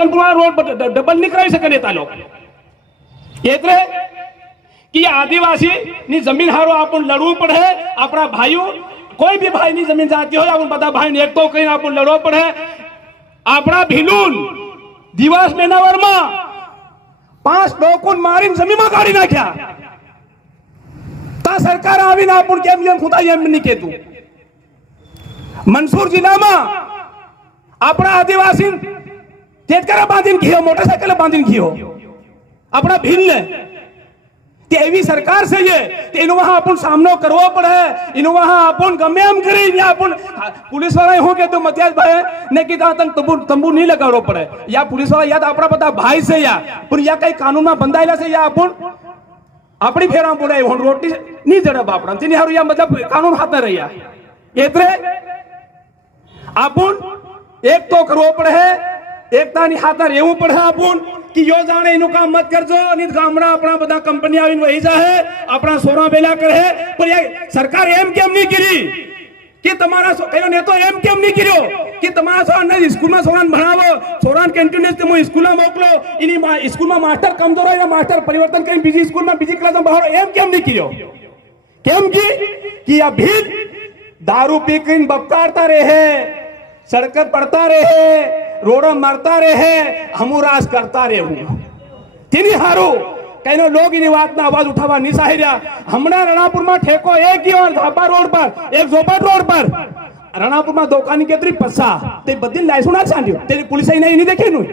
road double नहीं कराई सके नेता लोग એટલે कि आदिवासी ની જમીન હારો આપણ લડવું પડે આપણા ભાઈઓ કોઈ બી ભાઈ ની જમીન જાતી હોય આપણ બધા ભાઈ ને એક તો કઈ આપણ લડવો પડે આપણા ભીલુન દિવસ મેનાવરમાં 5 ડોકુન મારીને જમીનમાં કાઢી નાખ્યા તા સરકાર આવીને આપણ કેમ એમ ખુદા એમ નહીં કહેતું મંસૂર જિલ્લામાં આપણા આદિવાસી તેટકરા બાંધીને ગયો મોટરસાઇકલ બાંધીને ગયો अपना भिन्न एवी सरकार से ये इन वहां अपन सामनो करवो पड़े इन वहां अपन गमे हम करी या अपन पुलिस वाला हो के तो मतियाज भाई ने की तंबू नहीं लगावो पड़े या पुलिस वाला याद अपना पता भाई से या पण या कई कानून में बंधायला से या अपन अपनी फेरा पड़े रोटी नहीं जड़े बापड़ा तीन हारू या मतलब कानून हाथ में रहिया एतरे अपन एक तो करवो पड़े एकता ની હાથે રહેવું પડે આપણ કે યો જાણે એનું કામ મત કરજો અને ગામડા આપણા બધા કંપની આવીને વહી જાહે આપણા સોરા બેલા કરે પણ સરકાર એમ કેમ નહીં કરી કે તમારા કયો નેતો એમ કેમ નહીં કર્યો કે તમારા સોરાને સ્કૂલમાં સોરાન ભણાવો સોરાન કેન્ટિનેસ તમે સ્કૂલમાં મોકલો એની સ્કૂલમાં માસ્ટર કમજોર હોય માસ્ટર પરિવર્તન કરીને બીજી સ્કૂલમાં બીજી ક્લાસમાં બહાર એમ કેમ નહીં કર્યો કેમ કે આ ભીલ દારૂ પી કરીને બપકારતા રહે सड़क पड़ता रहे रोड मरता रहे हमराज करता रहूं तीनी हारू कई लोग इन बात ना आवाज उठावा नहीं साहिर्या हमने रणापुर में ठेको एक ही और धाबा रोड पर एक झोपड़ रोड पर रणापुर में दुकानी केतरी पस्सा ते बदल लाइसेंस ना सांड्यो तेरी पुलिस नहीं देखे नु